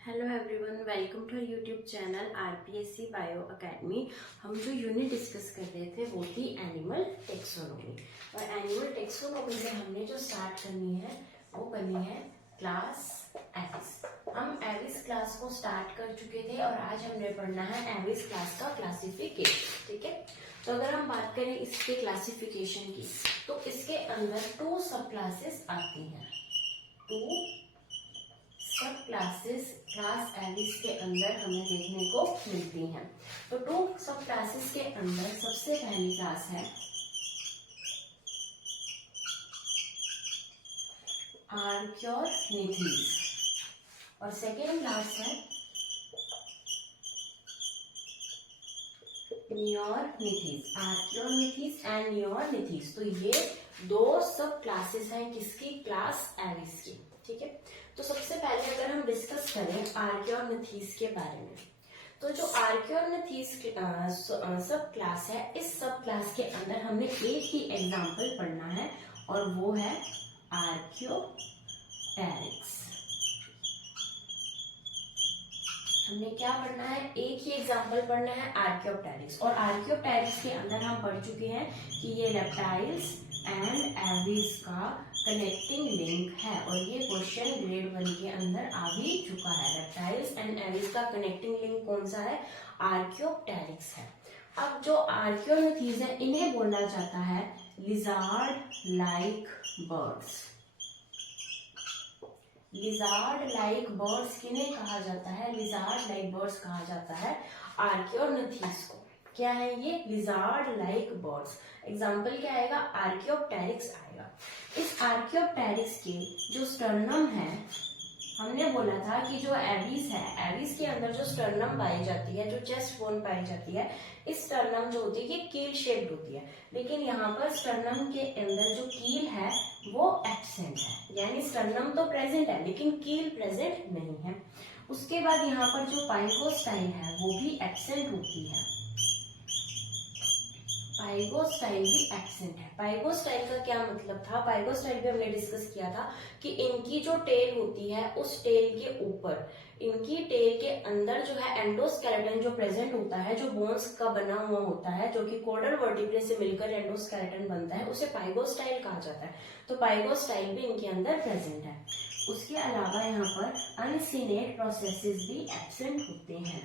Hello everyone, welcome to YouTube channel RPSC bio academy. हम जो unit discuss कर रहे थे वो थी एनिमल टेक्सोनोमी। और एनिमल टेक्सोनोमी से हमने जो स्टार्ट करनी है वो करनी है क्लास एविस। हम एविस क्लास को स्टार्ट कर चुके थे और आज हमने पढ़ना है एविस क्लास का क्लासिफिकेशन। ठीक है, तो अगर हम बात करें इसके क्लासिफिकेशन की तो इसके अंदर 2 सब क्लासेस आती हैं। 2 सब क्लासेस क्लास एविस के अंदर हमें देखने को मिलती हैं। तो 2 सब क्लासेस के अंदर सबसे पहली क्लास है आर्कियोनिथीज और सेकेंड क्लास है नियोरनिथीज। आर्कियोनिथीज एंड नियोरनिथीज, तो ये 2 सब क्लासेस हैं किसकी? क्लास एविस की। ठीक है, तो सबसे पहले अगर हम डिस्कस करें आर्कियोनिथीज के बारे में, तो जो आर्कियोनिथीज सब क्लास है, इस सब क्लास के अंदर हमने एक ही एग्जाम्पल पढ़ना है और वो है आर्कियोप्टेरिक्स। हमने क्या पढ़ना है? एक ही एग्जाम्पल पढ़ना है, आर्कियोप्टेरिक्स। और आर्कियोप्टेरिक्स के अंदर हम पढ़ चुके हैं कि ये रेप्टाइल्स एंड एविस का कनेक्टिंग लिंक है और ये क्वेश्चन ग्रेड 1 के अंदर आ भी चुका है। रेप्टाइल्स एंड एविस का कनेक्टिंग लिंक कौन सा है? आर्कियोप्टेरिक्स है। अब जो आर्कियोनिथीज है इन्हें बोला जाता है lizard like birds. Lizard like birds किन्हें कहा जाता है? लिजार्ड लाइक बर्ड्स कहा जाता है आर्कियोनिथीज को। क्या है ये? Lizard like birds. एग्जाम्पल क्या आएगा? आर्कियोप्टेरिक्स आएगा। इस आर्कियोप्टेरिक्स के जो स्टर्नम है, हमने बोला था कि जो एविस है, एविस के अंदर जो स्टर्नम पाई जाती है, जो चेस्ट बोन पाई जाती है, इस स्टर्नम जो होती है ये कील शेप्ड होती है, लेकिन यहाँ पर स्टर्नम के अंदर जो कील है वो एब्सेंट है। यानी स्टर्नम तो प्रेजेंट है लेकिन कील प्रेजेंट नहीं है। उसके बाद यहाँ पर जो पाइगोस्टाइल है वो भी एब्सेंट होती है। पाइगोस्टाइल भी एब्सेंट है। पाइगोस्टाइल का क्या मतलब था? पाइगोस्टाइल भी हमने डिस्कस किया था कि इनकी जो टेल होती है उस टेल के ऊपर, इनकी टेल के अंदर जो है एंडोस्केलेटन जो प्रेजेंट होता है, जो बोन्स का बना हुआ होता है, जो कि कॉर्डल वर्टिब्रे से मिलकर एंडोस्केलेटन बनता है, उसे पाइगोस्टाइल कहा जाता है। तो पाइगोस्टाइल भी इनके अंदर प्रेजेंट है। उसके अलावा यहाँ पर अनसिनेट प्रोसेसेस भी एब्सेंट होते हैं।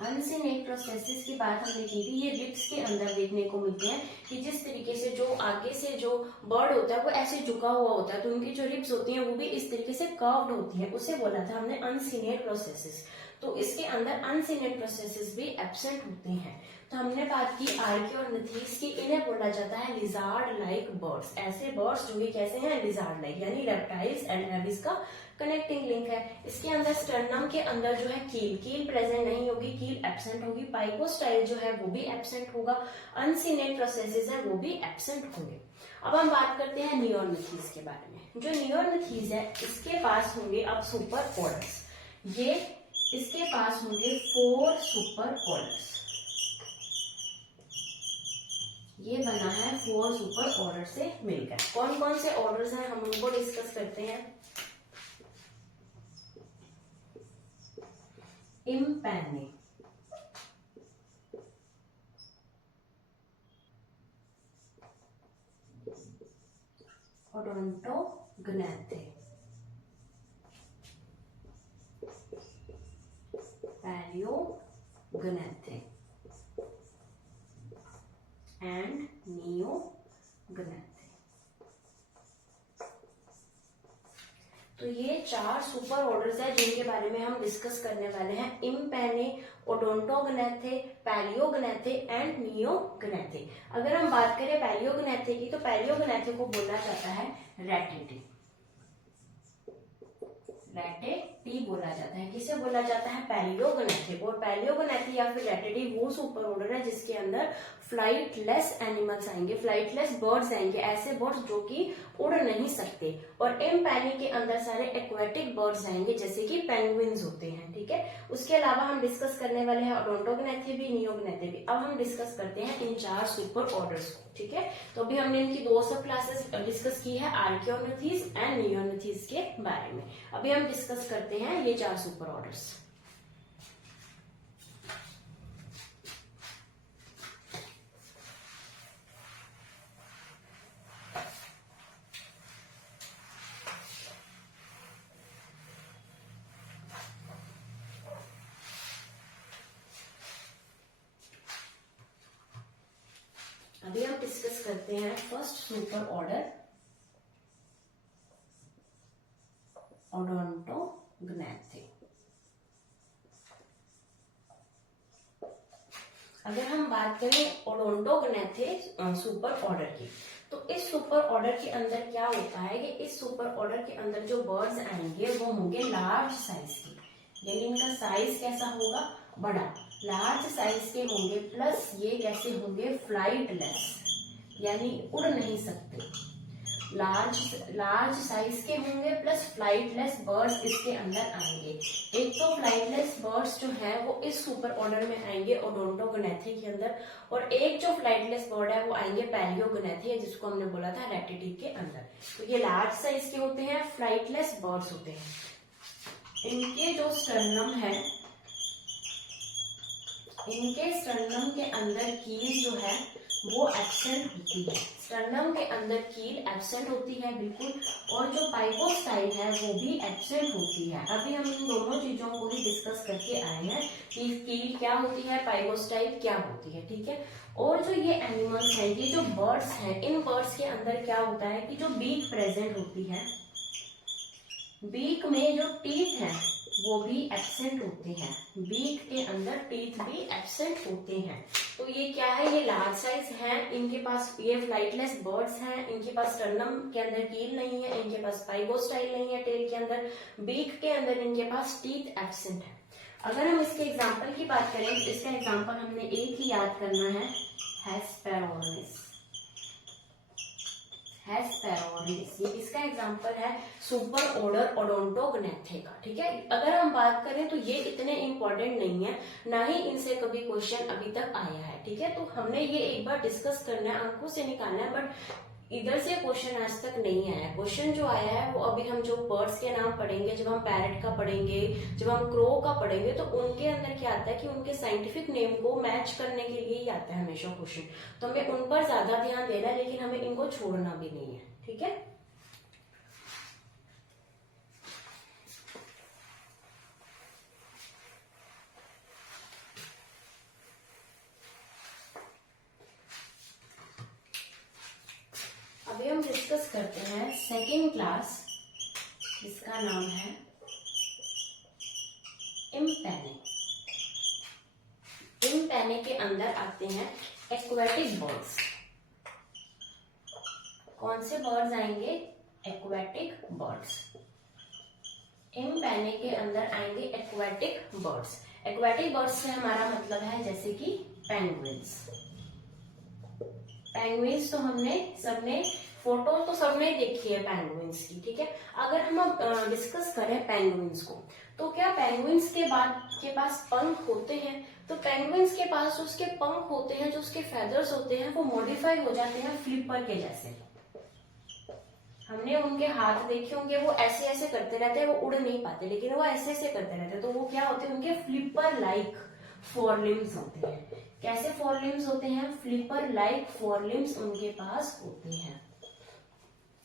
अनसिनेट प्रोसेसेस की बात हमने की थी, ये रिब्स के अंदर देखने को मिलते हैं कि जिस तरीके से जो आगे से जो बर्ड होता है वो ऐसे झुका हुआ होता है, तो उनकी जो रिब्स होती हैं वो भी इस तरीके से कर्व्ड होती है, उसे बोला था हमने अनसिनेट प्रोसेसेस। तो इसके अंदर अनसिनेट प्रोसेसेस भी एब्सेंट होते हैं। तो हमने बात की आर्कियोनिथीज की, इन्हें बोला जाता है लिजार्ड लाइक बर्ड्स। ऐसे बर्ड्स जो कि कैसे हैं? लिजार्ड लाइक, यानी रेप्टाइल्स एंड एविस का कनेक्टिंग लिंक है। इसके अंदर स्टर्नम के अंदर जो है कील प्रेजेंट नहीं होगी, कील एब्सेंट होगी। पाइगोस्टाइल जो है वो भी एब्सेंट होगा। अनसिनेट प्रोसेसेस है वो भी एब्सेंट होंगे। अब हम बात करते हैं नियोरनिथीज के बारे में। जो नियोरनिथीज है इसके पास होंगे अब सुपर ऑर्डर्स। ये इसके पास होंगे 4 सुपर ऑर्डर्स। ये बना है 4 सुपर ऑर्डर से मिलकर। कौन कौन से ऑर्डर्स हैं हम उनको डिस्कस करते हैं। इम्पैनी, ओडोंटोग्नेथे, पैलियोग्नेथे एंड नियोग्नेथे। तो ये 4 सुपर ऑर्डर्स है जिनके बारे में हम डिस्कस करने वाले हैं। इम्पैनी, ओडोंटोग्नेथे, पैलियोग्नेथे एंड नियोग्नेथे। अगर हम बात करें पैलियोग्नेथे की, तो पैलियोग्नेथे को बोला जाता है रैटेटी। टी बोला जाता है। किसे बोला जाता है? पैलियोगनेथिक। और पैलियोगनेथी या फिर रेटिडी वो सुपर ऑर्डर है जिसके अंदर फ्लाइटलेस एनिमल्स आएंगे, फ्लाइटलेस बर्ड्स आएंगे, ऐसे बर्ड्स जो कि उड़ नहीं सकते। और एम्पैनी के अंदर सारे एक्वेटिक बर्ड्स आएंगे जैसे कि पेंगुइन्स होते हैं। ठीक है, उसके अलावा हम डिस्कस करने वाले हैं ओडोंटोग्नेथी भी, नियोग्नेथी भी। अब हम डिस्कस करते हैं इन 4 सुपर ऑर्डर्स को। ठीक है, तो अभी हमने इनकी 2 सब क्लासेस डिस्कस की है, आर्कियोनेथीज एंड नियोनेथीज के बारे में। अभी हम डिस्कस करते हैं ये 4 सुपर ऑर्डर्स। अभी हम डिस्कस करते हैं फर्स्ट सुपर ऑर्डर ओडोंटोग्नेथी। अगर हम बात करें ओडोंटोग्नेथी सुपर ऑर्डर की, तो इस सुपर ऑर्डर के अंदर क्या होता है कि इस सुपर ऑर्डर के अंदर जो बर्ड्स आएंगे वो होंगे लार्ज साइज के, यानी इनका साइज कैसा होगा? बड़ा, लार्ज साइज के होंगे। प्लस ये कैसे होंगे? फ्लाइटलेस, यानी उड़ नहीं सकते। लार्ज साइज के होंगे प्लस फ्लाइटलेस बर्ड्स इसके अंदर आएंगे। एक तो फ्लाइटलेस बर्ड्स जो है वो इस सुपर ऑर्डर में आएंगे ओडोंटोग्नेथी के अंदर, और एक जो फ्लाइटलेस बर्ड है वो आएंगे पैलियोग्नेथी, जिसको हमने बोला था रेटिडी के अंदर। तो ये लार्ज साइज के होते हैं, फ्लाइटलेस बर्ड्स होते हैं। इनके जो स्टर्नम है, इनके स्टर्नम के अंदर कील जो है वो एब्सेंट होती है। स्टर्नम के अंदर कील एब्सेंट होती है बिल्कुल, और जो पाइपोस्टाइल है वो भी एब्सेंट होती है। अभी हम इन दोनों चीजों को ही डिस्कस करके आए हैं कि कील क्या होती है, पाइपोस्टाइल क्या होती है। ठीक है, और जो ये एनिमल्स हैं, ये जो बर्ड्स हैं, इन बर्ड्स के अंदर क्या होता है कि जो बीक प्रेजेंट होती है, बीक में जो टीथ है वो भी एब्सेंट होते हैं। बीक के अंदर टीथ भी एब्सेंट होते हैं। तो ये क्या है? ये लार्ज साइज है, इनके पास ये फ्लाइटलेस बर्ड्स हैं, इनके पास स्टर्नम के अंदर कील नहीं है, इनके पास पाइगोस्टाइल नहीं है टेल के अंदर, बीक के अंदर इनके पास टीथ एब्सेंट है। अगर हम इसके एग्जाम्पल की बात करें तो इसका एग्जाम्पल हमने एक ही याद करना है, हेस्पेरोनिस। हेस्पेरोनिस ये इसका एग्जाम्पल है सुपर ऑर्डर ओडोंटोग्नेथी का। ठीक है, अगर हम बात करें तो ये इतने इंपॉर्टेंट नहीं है, ना ही इनसे कभी क्वेश्चन अभी तक आया है। ठीक है, तो हमने ये एक बार डिस्कस करना है, आंखों से निकालना है, बट इधर से क्वेश्चन आज तक नहीं आया। क्वेश्चन जो आया है वो अभी हम जो बर्ड्स के नाम पढ़ेंगे, जब हम पैरट का पढ़ेंगे, जब हम क्रो का पढ़ेंगे, तो उनके अंदर क्या आता है कि उनके साइंटिफिक नेम को मैच करने के लिए ही आता है हमेशा क्वेश्चन। तो हमें उन पर ज्यादा ध्यान देना है, लेकिन हमें इनको छोड़ना भी नहीं है। ठीक है, अभी हम डिस्कस करते हैं सेकेंड क्लास, जिसका नाम है इम्पैनी। इम्पैनी के अंदर आते हैं एक्वेटिक बर्ड्स। कौन से बर्ड्स आएंगे? Aquatic birds. इम्पैनी के अंदर आएंगे एक्वेटिक बर्ड्स। एक्वेटिक बर्ड्स से हमारा मतलब है जैसे कि पेंगुइन्स। पेंगुइन्स तो हमने सबने फोटो तो सबने देखी है पेंगुइन्स की। ठीक है, अगर हम डिस्कस करें पेंगुइन्स को, तो क्या पेंगुइन्स के पास पंख होते हैं? तो पेंगुइन्स के पास उसके पंख होते हैं, जो उसके फेदर्स होते हैं वो मॉडिफाई हो जाते हैं फ्लिपर के जैसे। हमने उनके हाथ देखे होंगे, वो ऐसे ऐसे करते रहते हैं, वो उड़ नहीं पाते, लेकिन वो ऐसे ऐसे करते रहते हैं। तो वो क्या होते हैं? उनके फ्लिपर लाइक फोरलिम्स होते हैं। कैसे फोरलिम्स होते हैं? फ्लिपर लाइक फोरलिम्स उनके पास होते हैं।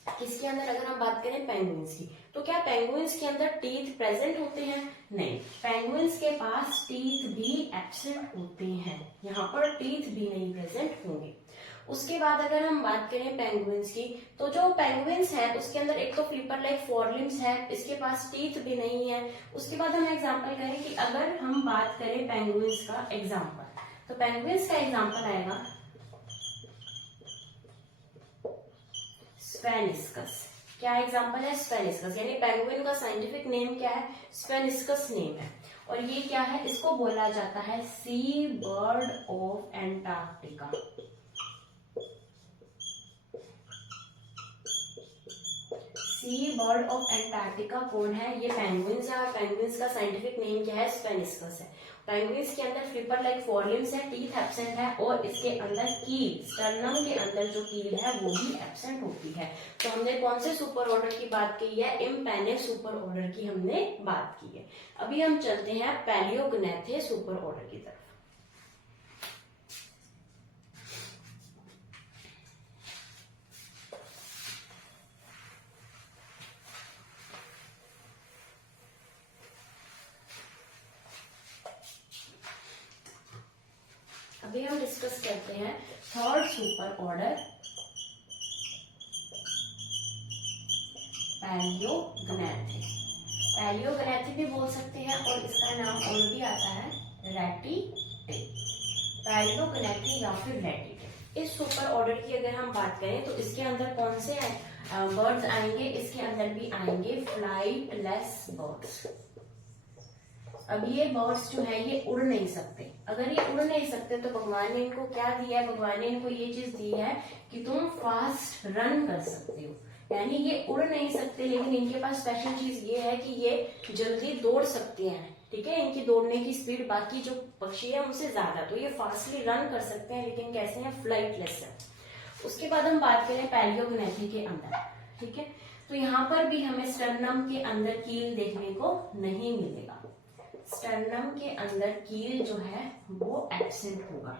किसके अंदर? अगर हम बात करें पेंगुइन्स की, तो क्या पेंगुइन्स के अंदर टीथ प्रेजेंट होते हैं? नहीं, पेंगुइन्स के पास टीथ भी एब्सेंट होते हैं। यहाँ पर टीथ भी नहीं प्रेजेंट होंगे। उसके बाद अगर हम बात करें पेंगुइन्स की, तो जो पेंगुइन्स है उसके अंदर एक तो फ्लिपर लाइक फोरलिम्स है, इसके पास टीथ भी नहीं है। उसके बाद हम एग्जांपल करें कि अगर हम बात करें पेंगुइन्स का एग्जांपल, तो पेंगुइन्स का एग्जांपल आएगा स्फेनिस्कस। क्या एग्जाम्पल है? स्पेनिस्कस, यानी पेंगुइन का साइंटिफिक नेम क्या है? स्पेनिस्कस नेम है। और ये क्या है? इसको बोला जाता है sea bird of Antarctica. Sea bird of Antarctica कौन है? ये पेंगुइन्स है, और पेंगुइन्स का साइंटिफिक नेम क्या है? स्पेनिस्कस है। पेंगुइन्स के अंदर फ्लिपर लाइक फोरलिम्स है, टीथ एब्सेंट है, और इसके अंदर कील, स्टर्नम के अंदर जो कील है वो भी एब्सेंट होती है। तो हमने कौन से सुपर ऑर्डर की बात की है? इम्पेने सुपर ऑर्डर की हमने बात की है। अभी हम चलते हैं पैलियोग्नेथे सुपर ऑर्डर की तरफ। अभी हम डिस्कस करते हैं थर्ड सुपर ऑर्डर पैलियोग्नेथे। पैलियोग्नेथे भी बोल सकते हैं, और इसका नाम और भी आता है रेटिटे, पैलियोग्नेथे या फिर रेटिटे। इस सुपर ऑर्डर की अगर हम बात करें तो इसके अंदर कौन से बर्ड्स आएंगे? इसके अंदर भी आएंगे फ्लाइटलेस बर्ड्स। अब ये बर्ड्स जो है ये उड़ नहीं सकते। अगर ये उड़ नहीं सकते तो भगवान ने इनको क्या दिया है? भगवान ने इनको ये चीज दी है कि तुम फास्ट रन कर सकते हो, यानी ये उड़ नहीं सकते, लेकिन इनके पास स्पेशल चीज ये है कि ये जल्दी दौड़ सकते हैं। ठीक है, इनकी दौड़ने की स्पीड बाकी जो पक्षी है उनसे ज्यादा, तो ये फास्टली रन कर सकते हैं, लेकिन कैसे हैं? फ्लाइटलेस है। उसके बाद हम बात करें पैलियोग्नेथे के अंदर। ठीक है, तो यहाँ पर भी हमें स्टर्नम के अंदर कील देखने को नहीं मिलेगा। स्टर्नम के अंदर कील जो है वो एब्सेंट होगा।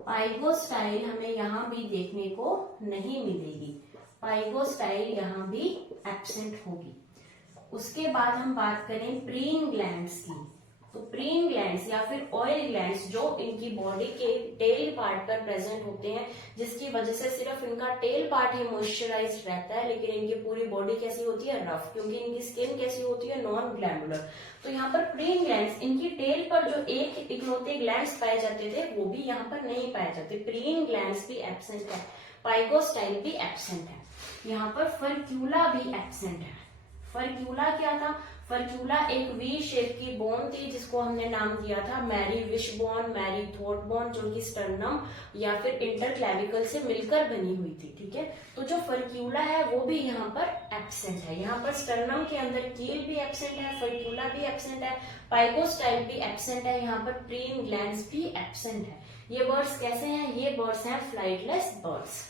पाइगोस्टाइल हमें यहाँ भी देखने को नहीं मिलेगी, पाइगोस्टाइल यहाँ भी एब्सेंट होगी। उसके बाद हम बात करें प्रीन ग्लैंड्स की, तो प्रीन ग्लैंड्स या फिर ऑयल ग्लैंड्स जो इनकी बॉडी के टेल पार्ट पर प्रेजेंट होते हैं, जिसकी वजह से सिर्फ इनका टेल पार्ट ही मॉइस्चराइज्ड रहता है, लेकिन इनकी पूरी बॉडी कैसी होती है? रफ, क्योंकि इनकी स्किन कैसी होती है? Non glandular. तो यहाँ पर प्रीन ग्लैंड्स, इनकी टेल पर जो एक इकलौते ग्लैंड्स पाए जाते थे वो भी यहाँ पर नहीं पाए जाते। प्रीन ग्लैंड्स भी एब्सेंट है, पाइगोस्टाइल भी एब्सेंट है, यहाँ पर फर्क्यूला भी एब्सेंट है। फर्क्यूला क्या था? फर्क्यूला एक वी शेप की बोन थी जिसको हमने नाम दिया था merry wish bone, merry thought bone, जो कि स्टर्नम या फिर इंटरक्लेविकल से मिलकर बनी हुई थी। ठीक है, तो जो फर्क्यूला है वो भी यहाँ पर एब्सेंट है। यहाँ पर स्टर्नम के अंदर कील भी एब्सेंट है, फर्क्यूला भी एब्सेंट है, पाइगोस्टाइल भी एब्सेंट है, यहाँ पर प्रीन ग्लैंड्स भी एब्सेंट है। ये बर्ड्स कैसे हैं? ये बर्ड्स हैं फ्लाइटलेस बर्ड्स।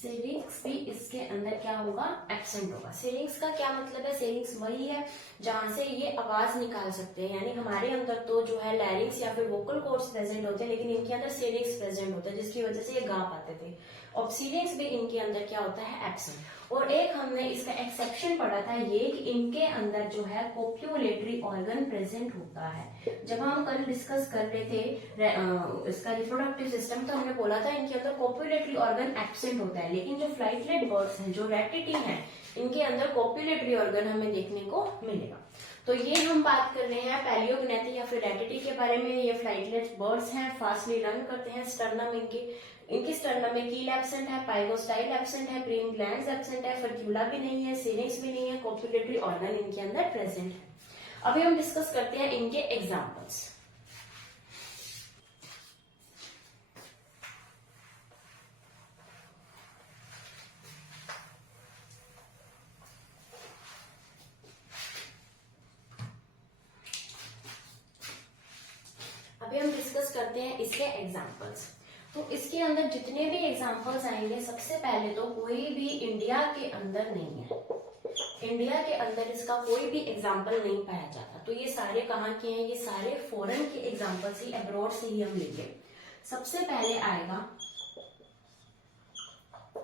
सिरिंक्स भी इसके अंदर क्या होगा? एब्सेंट होगा। सिरिंक्स का क्या मतलब है? सिरिंक्स वही है जहां से ये आवाज निकाल सकते हैं, यानी हमारे अंदर तो जो है लैरिंक्स या फिर वोकल कॉर्ड्स प्रेजेंट होते हैं, लेकिन इनके अंदर सिरिंक्स प्रेजेंट होता है, जिसकी वजह से ये गा पाते थे। और सिरिंक्स भी इनके अंदर क्या होता है? एब्सेंट। और एक हमने इसका एक्सेप्शन पढ़ा था ये कि इनके अंदर जो है कोप्यूलेटरी ऑर्गन प्रेजेंट होता है। जब हम कल डिस्कस कर रहे थे इसका रिप्रोडक्टिव सिस्टम, तो हमने बोला था इनके अंदर कोप्यूलेटरी ऑर्गन एब्सेंट होता है, लेकिन जो फ्लाइटलेट बर्ड्स हैं, जो रेटिटी हैं, इनके अंदर कोप्यूलेटरी ऑर्गन हमें देखने को मिलेगा। तो ये हम बात कर रहे हैं पैलियोग्नेथे या फिर रेटिटी के बारे में। ये फ्लाइटलेट बर्ड्स हैं, फास्टली रन करते हैं। स्टर्नम इनकी स्टर्नम में कील एब्सेंट है, पाइगोस्टाइल एब्सेंट है, प्रीन ग्लैंड्स एब्सेंट है, फर्क्यूला भी नहीं है, सिरिंक्स भी नहीं है, कोप्यूलेटरी ऑर्गन इनके अंदर प्रेजेंट है। अभी हम डिस्कस करते हैं इनके एग्जाम्पल्स। अभी हम डिस्कस करते हैं इसके एग्जाम्पल्स। तो इसके अंदर जितने भी एग्जाम्पल्स आएंगे, सबसे पहले तो कोई भी इंडिया के अंदर नहीं है। इंडिया के अंदर इसका कोई भी एग्जाम्पल नहीं पाया जाता। तो ये सारे कहाँ के हैं? ये सारे फॉरेन के एग्जाम्पल्स ही, अब्रॉड से ही हम लेंगे। सबसे पहले आएगा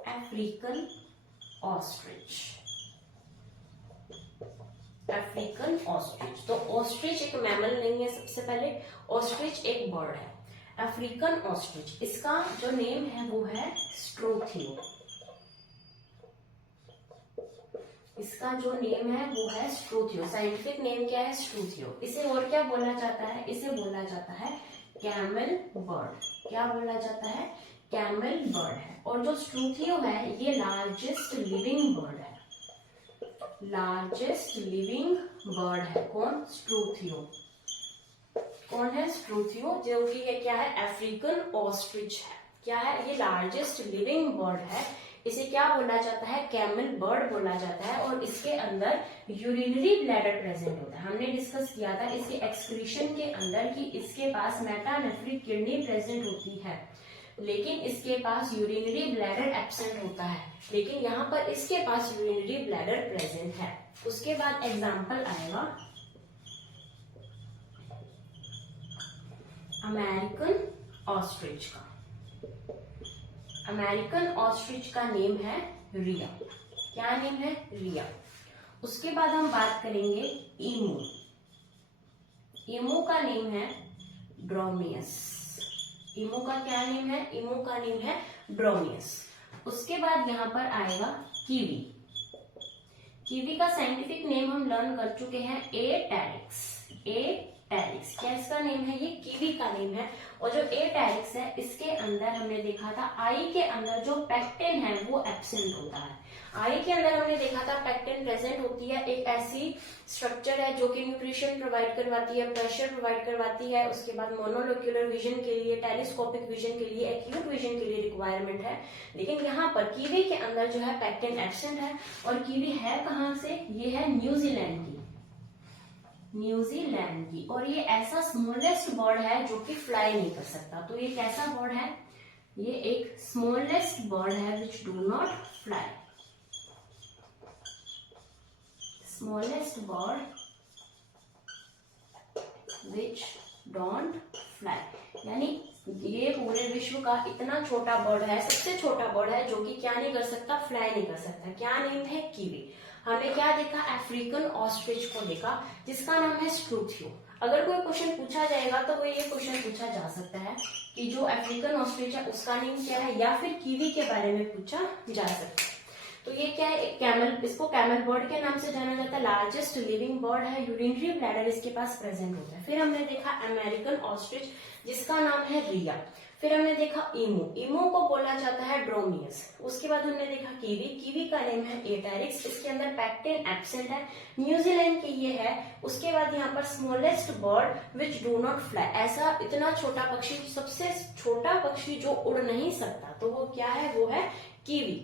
अफ्रीकन ऑस्ट्रिच। अफ्रीकन ऑस्ट्रिच, तो ऑस्ट्रिच एक मैमल नहीं है, सबसे पहले ऑस्ट्रिच एक बर्ड है। अफ्रीकन ऑस्ट्रिच, इसका जो नेम है वो है स्ट्रोथियो। इसका जो नेम है वो है स्ट्रोथियो, साइंटिफिक नेम क्या है? स्ट्रोथियो। इसे और क्या बोला जाता है? इसे बोला जाता है कैमल बर्ड। क्या बोला जाता है? कैमल बर्ड है। और जो स्ट्रूथियो है ये लार्जेस्ट लिविंग बर्ड है, लार्जेस्ट लिविंग बर्ड है। कौन? स्ट्रूथियो। कौन है? स्ट्रूथियो, जो कि ये क्या है? अफ्रीकन ऑस्ट्रिच है। क्या है? ये लार्जेस्ट लिविंग बर्ड है। इसे क्या बोला जाता है? कैमल बर्ड बोला जाता है। और इसके अंदर यूरिनरी ब्लैडर प्रेजेंट होता है। हमने डिस्कस किया था इसके एक्सक्रीशन के अंदर कि इसके पास मेटानेफ्रिक किडनी प्रेजेंट होती है, लेकिन इसके पास यूरिनरी ब्लैडर एब्सेंट होता है। लेकिन यहाँ पर इसके पास यूरिनरी ब्लैडर प्रेजेंट है। उसके बाद एग्जाम्पल आएगा अमेरिकन ऑस्ट्रिच का। अमेरिकन ऑस्ट्रिच का नेम है रिया। क्या नेम है? रिया। उसके बाद हम बात करेंगे ईमू। ईमू का नेम है ड्रोमियस। ईमू का क्या नेम है? ईमू का नेम है ड्रोमियस। उसके बाद यहाँ पर आएगा कीवी। कीवी का साइंटिफिक नेम हम लर्न कर चुके हैं, एटेरिक्स। एटेरिक्स क्या इसका नेम है? ये कीवी का नेम है। और जो एटेरिक्स है इसके अंदर हमने देखा था आई के अंदर जो पैक्टिन है वो एब्सेंट होता है। आई के अंदर हमने देखा था पैक्टिन प्रेजेंट होती है, एक ऐसी स्ट्रक्चर है जो कि न्यूट्रिशन प्रोवाइड करवाती है, प्रेशर प्रोवाइड करवाती है। उसके बाद मोनोलोक्यूलर विजन के लिए, टेलीस्कोपिक विजन के लिए, एक्यूट विजन के लिए रिक्वायरमेंट है। लेकिन यहाँ पर कीवी के अंदर जो है पैक्टिन एब्सेंट है। और कीवी है कहाँ से? ये है न्यूजीलैंड की, न्यूजीलैंड की। और ये ऐसा स्मॉलेस्ट बर्ड है जो कि फ्लाई नहीं कर सकता। तो ये कैसा बर्ड है? ये एक स्मॉलेस्ट बर्ड है which do not fly. Smallest bird which don't fly, यानी ये पूरे विश्व का इतना छोटा बर्ड है, सबसे छोटा बर्ड है जो कि क्या नहीं कर सकता? फ्लाई नहीं कर सकता। क्या नेम है? कीवी। हमने क्या देखा? अफ्रीकन ऑस्ट्रिच को देखा जिसका नाम है स्ट्रूथियो। अगर कोई क्वेश्चन पूछा जाएगा तो वो ये क्वेश्चन पूछा जा सकता है कि जो अफ्रीकन ऑस्ट्रिच है उसका नेम क्या है, या फिर कीवी के बारे में पूछा जा सकता है। तो ये क्या है? एक कैमल, इसको कैमल बर्ड के नाम से जाना जाता है। लार्जेस्ट लिविंग बर्ड है, यूरिनरी ब्लैडर इसके पास प्रेजेंट होता है। फिर हमने देखा अमेरिकन ऑस्ट्रिच जिसका नाम है रिया। फिर हमने देखा ईमू, ईमू को बोला जाता है ड्रोमियस। उसके बाद हमने देखा कीवी, कीवी का नेम है एटेरिक्स, इसके अंदर पैक्टिन एब्सेंट है, न्यूजीलैंड की ये है। उसके बाद यहाँ पर smallest bird which do not fly, ऐसा इतना छोटा पक्षी, सबसे छोटा पक्षी जो उड़ नहीं सकता, तो वो क्या है? वो है कीवी।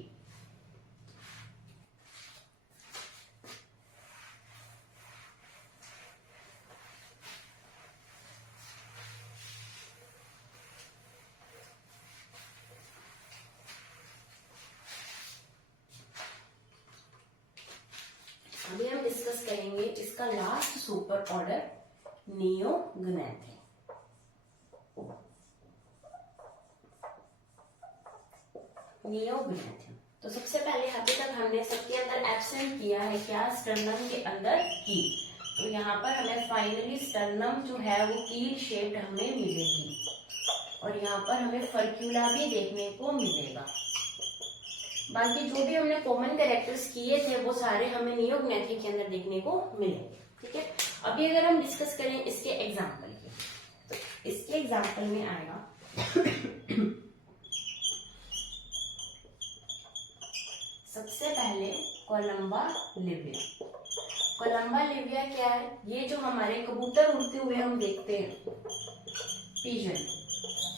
अभी हम डिस्कस करेंगे इसका लास्ट सुपर ऑर्डर नियोग्नेथियम। नियोग्नेथियम। तो सबसे पहले अभी तक हमने सबके अंदर एब्सेंट किया है क्या? स्टर्नम के अंदर कील। तो यहाँ पर हमें फाइनली स्टर्नम जो है वो कील शेप्ड हमें मिलेगी। और यहाँ पर हमें फर्क्यूला भी देखने को मिलेगा। बाकी जो भी हमने कॉमन कैरेक्टर्स किए थे वो सारे हमें नियोग्नेथियम के अंदर देखने को मिलेंगे। ठीक है, अभी अगर हम डिस्कस करें इसके एग्जाम्पल की, तो इसके एग्जाम्पल में आएगा सबसे पहले कोलंबा लिविया। कोलंबा लिविया क्या है? ये जो हमारे कबूतर उड़ते हुए हम देखते हैं, पिजन,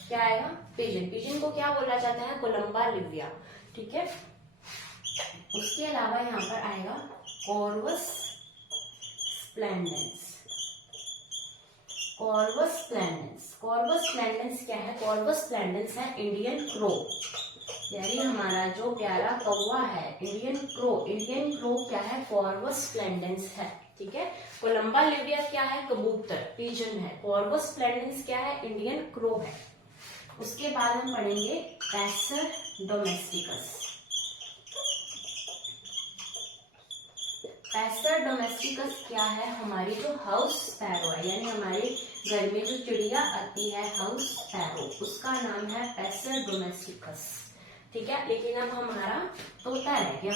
क्या आएगा? पिजन। पिजन को क्या बोला जाता है? Columba Livia. ठीक है, उसके अलावा यहाँ पर आएगा Corvus splendens. Corvus splendens, Corvus splendens क्या है? कॉर्वस स्प्लेंडेंस है इंडियन क्रो, यानी हमारा जो प्यारा कौवा है इंडियन क्रो। इंडियन क्रो क्या है? कॉर्वस स्प्लेंडेंस है। ठीक है, कोलंबा लिविया क्या है? कबूतर, पिजन है। कॉर्वस स्प्लेंडेंस क्या है? इंडियन क्रो है। उसके बाद हम पढ़ेंगे पैसर डोमेस्टिकस। पैसर डोमेस्टिकस क्या है? हमारी जो हाउस स्पैरो है, यानी हमारे घर में जो चिड़िया आती है हाउस स्पैरो, उसका नाम है पैसर डोमेस्टिकस। ठीक है, लेकिन अब हमारा तोता रह गया,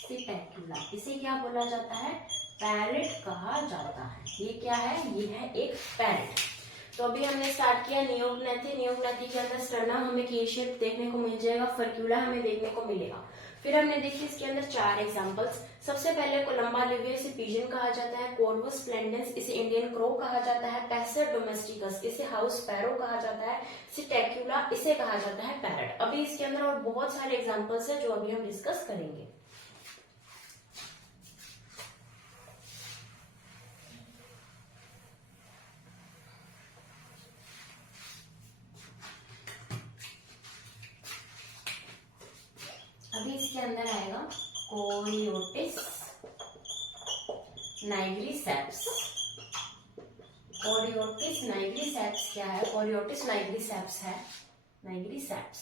सिपेक्युला। इसे क्या बोला जाता है? पैरेट कहा जाता है। ये क्या है? ये है एक पैरेट। तो अभी हमने स्टार्ट किया नियोगनैथी। नियोगनैथी के अंदर स्टर्नम हमें के शेप देखने को मिल जाएगा, फर्क्यूला हमें देखने को मिलेगा। फिर हमने देखी इसके अंदर 4 एग्जांपल्स। सबसे पहले कोलंबा लिविया, इसे पिजन कहा जाता है। कॉर्वस स्प्लेंडेंस, इसे इंडियन क्रो कहा जाता है। पैसर डोमेस्टिकस, इसे हाउस स्पैरो कहा जाता है। सिटेक्यूला, इसे कहा जाता है पैरट। अभी इसके अंदर और बहुत सारे एग्जाम्पल्स है जो अभी हम डिस्कस करेंगे। अभी इसके अंदर आएगा कोरियोटिस नाइग्रीसेप्स। कोरियोटिस नाइग्रीसेप्स क्या है? कोरियोटिस नाइग्रीसेप्स है, नाइग्रीसेप्स,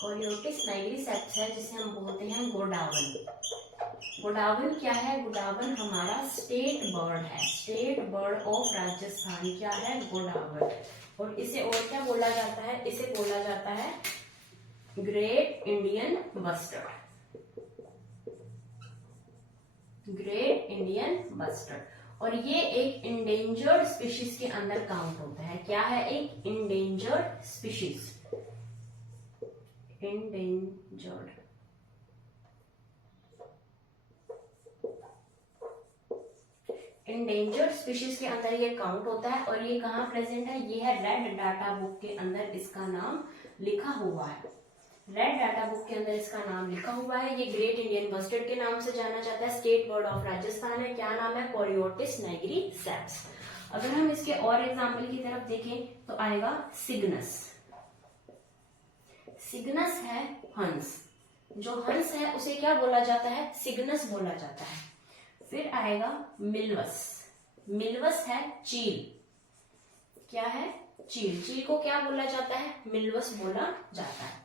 कोरियोटिस नाइग्रीसेप्स है जिसे हम बोलते हैं गोडावन। गोडावन क्या है? गोडावन हमारा स्टेट बर्ड है, स्टेट बर्ड ऑफ राजस्थान क्या है? गोडावन। और इसे और क्या बोला जाता है? इसे बोला जाता है great Indian bustard, great Indian bustard. और ये एक इंडेंजर्ड स्पीशीज के अंदर काउंट होता है। क्या है? एक endangered species, endangered. Endangered species के अंदर ये काउंट होता है। और ये कहाँ प्रेजेंट है? ये है रेड डाटा बुक के अंदर इसका नाम लिखा हुआ है। रेड डाटा बुक के अंदर इसका नाम लिखा हुआ है। ये ग्रेट इंडियन बस्टर्ड के नाम से जाना जाता है। स्टेट बर्ड ऑफ राजस्थान है। क्या नाम है? कोरियोटिस नाइग्रीसेप्स। अगर हम इसके और एग्जाम्पल की तरफ देखें तो आएगा सिग्नस। सिग्नस है हंस। जो हंस है उसे क्या बोला जाता है? सिग्नस बोला जाता है। फिर आएगा मिल्वस। मिल्वस है चील। क्या है? चील। चील को क्या बोला जाता है? मिल्वस बोला जाता है।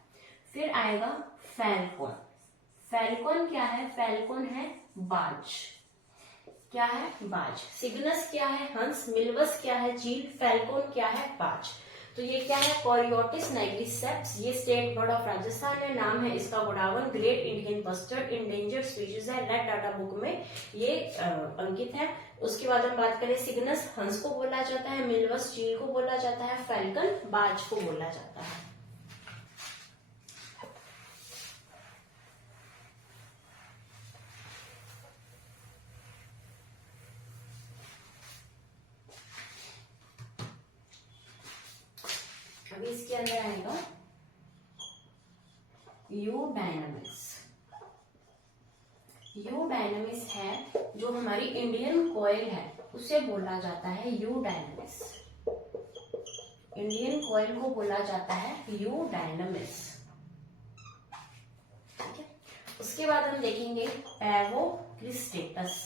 फिर आएगा फैल्कॉन। फैल्कॉन क्या है? फैल्कॉन है बाज। क्या है? बाज। सिग्नस क्या है? हंस। मिल्वस क्या है? चील। फैल्कॉन क्या है? बाज। तो ये क्या है? कोरियोटिस नाइग्रीसेप्स। ये स्टेट बर्ड ऑफ राजस्थान है। नाम है इसका godown. Great Indian bustard, endangered species है। रेड डाटा बुक में ये अंकित है। उसके बाद हम बात करें सिग्नस, हंस को बोला जाता है। मिल्वस चील को बोला जाता है। फैल्कन बाज को बोला जाता है। अभी इसके अंदर आएगा यूडायनामिस। यूडायनामिस है जो हमारी इंडियन कोयल है उसे बोला जाता है यूडायनामिस। इंडियन कोयल को बोला जाता है यूडायनामिस। ठीक है। उसके बाद हम देखेंगे पैवोक्रिस्टेटस।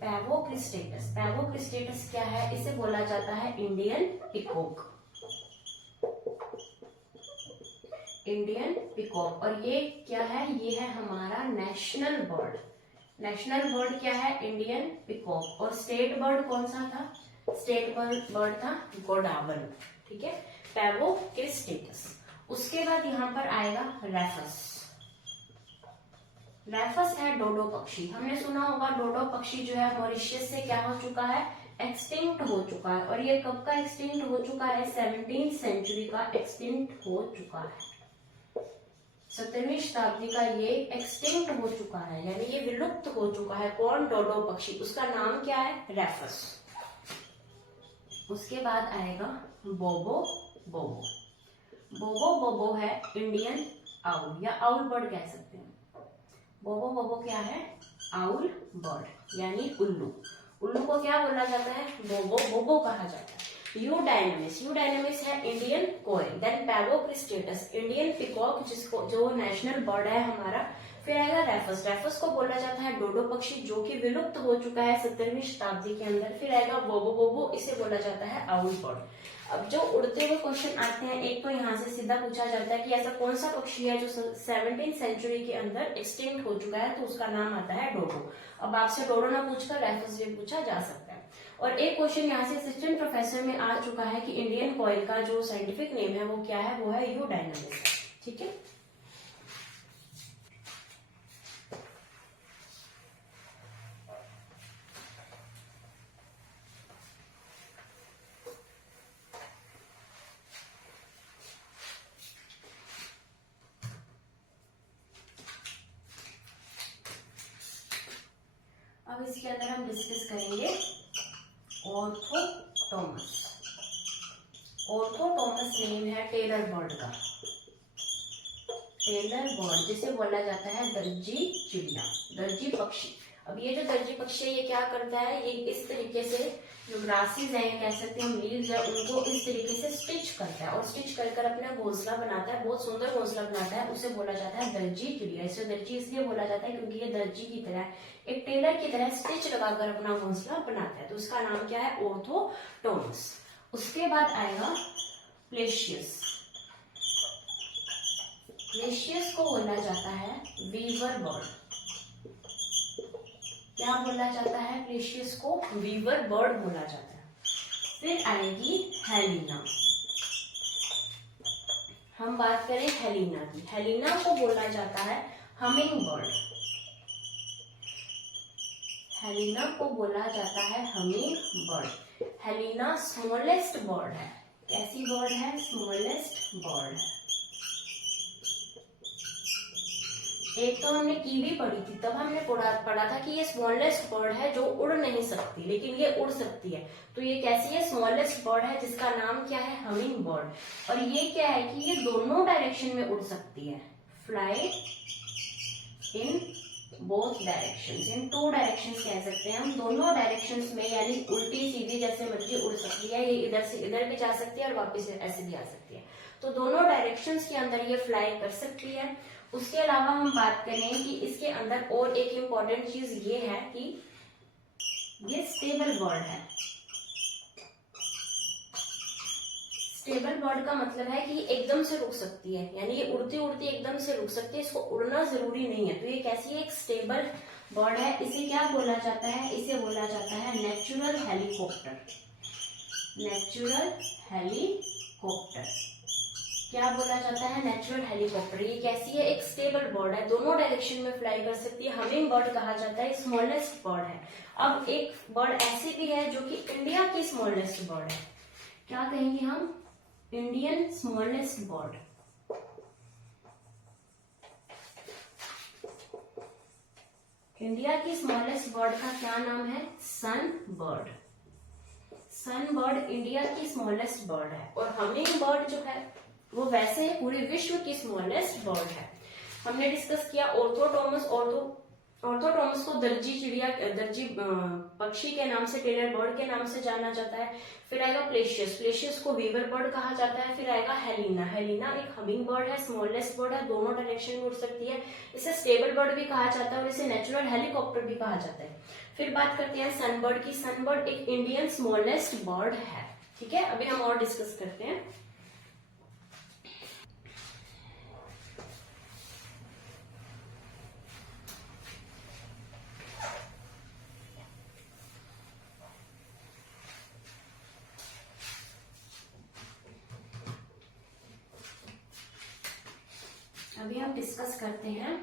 पैवोक्रिस्टेटस। पैवोक्रिस्टेटस क्या है? इसे बोला जाता है इंडियन पिकॉक। Indian peacock. और ये क्या है? ये है हमारा नेशनल बर्ड। नेशनल बर्ड क्या है? Indian peacock. और स्टेट बर्ड कौन सा था? स्टेट बर्ड था गोडावन। ठीक है, पैवोक्रिस्टेटस। उसके बाद यहाँ पर आएगा रेफस। रेफस है डोडो पक्षी। हमने सुना होगा डोडो पक्षी जो है मॉरिशस से क्या हो चुका है? एक्सटिंक्ट हो चुका है। और ये कब का एक्सटिंक्ट हो चुका है? 17वीं सेंचुरी का एक्सटिंक्ट हो चुका है। 17वीं शताब्दी का ये एक्सटिंक्ट हो चुका है, यानी ये विलुप्त हो चुका है। कौन? डोडो पक्षी। उसका नाम क्या है? रेफस। उसके बाद आएगा बोबो बोबो। बोबो बोबो है इंडियन आउल या आउल बर्ड कह सकते हैं। बोबो बोबो क्या है? आउल बर्ड यानी उल्लू। उल्लू को क्या बोला जाता है? बोबो बोबो कहा जाता है। यूडायनामिस। यूडायनामिस है इंडियन कोयल। देन पैवोक्रिस्टेटस इंडियन पिकॉक जिसको जो नेशनल बर्ड है हमारा। फिर आएगा रेफस। रेफस को बोला जाता है डोडो पक्षी जो कि विलुप्त हो चुका है 17वीं शताब्दी के अंदर। फिर आएगा बोबो बोबो, इसे बोला जाता है आउल बर्ड। अब जो उड़ते हुए क्वेश्चन आते हैं, एक तो यहाँ से सीधा पूछा जाता है कि ऐसा कौन सा पक्षी है जो 17वीं सेंचुरी के अंदर एक्सटिंक्ट हो चुका है, तो उसका नाम आता है डोडो। अब आपसे डोडो ना पूछकर रेफस भी पूछा जा सकता है। और एक क्वेश्चन यहाँ से असिस्टेंट प्रोफेसर में आ चुका है कि इंडियन कोयल का जो साइंटिफिक नेम है वो क्या है? वो है यूडायनामिस। ठीक है। अब इसके अंदर हम डिस्कस करेंगे ऑर्थोटोमस। ऑर्थोटोमस नेम है टेलर बर्ड का। टेलर बर्ड जिसे बोला जाता है दर्जी चिड़िया, दर्जी पक्षी। अब ये जो दर्जी पक्षी है ये क्या करता है, ये इस तरीके से जो ग्रासेस हैं, कह सकते हैं लीव्स है, उनको इस तरीके से स्टिच करता है और स्टिच कर अपना घोंसला बनाता है, बहुत सुंदर घोंसला बनाता है, उसे बोला जाता है दर्जी चिड़िया। इसे दर्जी इसलिए बोला जाता है क्योंकि ये दर्जी की तरह, एक टेलर की तरह स्टिच लगाकर अपना घोंसला बनाता है, तो उसका नाम क्या है, ऑर्थोटोमस। उसके बाद आएगा प्लेशियस। प्लेशियस को बोला जाता है वीवर बर्ड। क्या बोला जाता है, प्लेशियस को वीवर बर्ड बोला जाता है। फिर आएगी हेलिना। हम बात करें हेलिना की, हेलिना को बोला जाता है हमिंग बर्ड। हेलिना को बोला जाता है hummingbird. Helena smallest bird है। कैसी बर्ड है, स्मॉलेस्ट बर्ड है। एक तो हमने कीवी पढ़ी थी, तब हमने पढ़ा था कि ये स्मॉलेस्ट बर्ड है जो उड़ नहीं सकती, लेकिन ये उड़ सकती है। तो ये कैसी है, स्मॉलेस्ट बर्ड है जिसका नाम क्या है, हमिंग बर्ड। और ये क्या है कि ये दोनों डायरेक्शन में उड़ सकती है, fly in both directions, in 2 directions कह सकते हैं हम, दोनों डायरेक्शंस में, यानी उल्टी सीधी जैसे मर्जी उड़ सकती है। ये इधर से इधर भी जा सकती है और वापस ऐसे भी आ सकती है, तो दोनों डायरेक्शंस के अंदर ये फ्लाई कर सकती है। उसके अलावा हम बात करें कि इसके अंदर और एक इम्पॉर्टेंट चीज ये है कि ये स्टेबल बर्ड है। स्टेबल बर्ड का मतलब है कि एकदम से रुक सकती है, यानी ये उड़ती उड़ती एकदम से रुक सकती है, इसको उड़ना जरूरी नहीं है। तो ये कैसी है, एक स्टेबल बर्ड है। इसे क्या बोला जाता है, इसे बोला जाता है नेचुरल हेलीकॉप्टर। नेचुरल हेलीकॉप्टर क्या बोला जाता है, नेचुरल हेलीकॉप्टर। ये कैसी है, एक स्टेबल बर्ड है, दोनों डायरेक्शन में फ्लाई कर सकती है। हमिंग बर्ड कहा जाता है, स्मॉलेस्ट बर्ड है। अब एक बर्ड ऐसी भी है जो कि इंडिया की स्मॉलेस्ट बर्ड है। क्या कहेंगे हम, इंडियन स्मॉलेस्ट बर्ड। इंडिया की स्मॉलेस्ट बर्ड का क्या नाम है, सन बर्ड। सन बर्ड इंडिया की स्मॉलेस्ट बर्ड है। और हमिंग बर्ड जो है वो वैसे पूरे विश्व की स्मॉलेस्ट बर्ड है। हमने डिस्कस किया ऑर्थोटोमस। ऑर्थोटोमस को दर्जी चिड़िया, दर्जी पक्षी के नाम से, टेलर बर्ड के नाम से जाना जाता है। फिर आएगा प्लेशियस। प्लेशियस को वीवर बर्ड कहा जाता है। फिर आएगा हेलिना। हेलिना एक हमिंग बर्ड है, स्मॉलेस्ट बर्ड है, दोनों डायरेक्शन में उड़ सकती है। इसे स्टेबल बर्ड भी कहा जाता है और इसे नेचुरल हेलीकॉप्टर भी कहा जाता है। फिर बात करते हैं सनबर्ड की। सनबर्ड एक इंडियन स्मॉलेस्ट बर्ड है। ठीक है, अभी हम और डिस्कस करते हैं। अभी हम डिस्कस करते हैं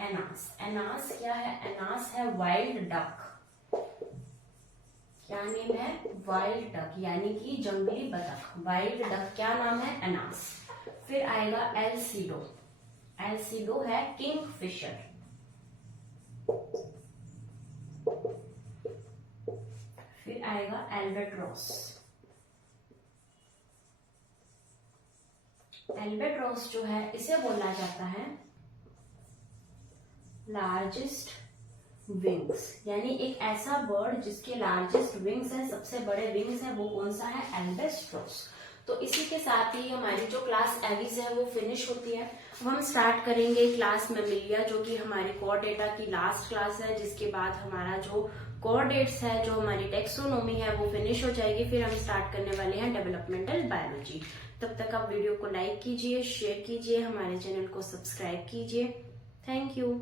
एनास। एनास क्या है, एनास है वाइल्ड डक। क्या नेम है, वाइल्ड डक, यानी कि जंगली बतख। वाइल्ड डक क्या नाम है, एनास। फिर आएगा एल्सिडो। एल्सिडो है किंगफिशर। फिर आएगा एल्बेट्रॉस। एल्बेट्रॉस जो है इसे बोला जाता है लार्जेस्ट विंग्स, यानी एक ऐसा बर्ड जिसके लार्जेस्ट विंग्स है, सबसे बड़े विंग्स है, वो कौन सा है, एल्बेट्रॉस। तो इसी के साथ ही हमारी जो क्लास एविस है वो फिनिश होती है। अब हम स्टार्ट करेंगे क्लास मेमिलिया, जो कि हमारी कोर डेटा की लास्ट क्लास है, जिसके बाद हमारा जो कोर डेट्स है, जो हमारी टेक्सोनोमी है, वो फिनिश हो जाएगी। फिर हम स्टार्ट करने वाले हैं डेवलपमेंटल बायोलॉजी। तब तक आप वीडियो को लाइक कीजिए, शेयर कीजिए, हमारे चैनल को सब्सक्राइब कीजिए। Thank you.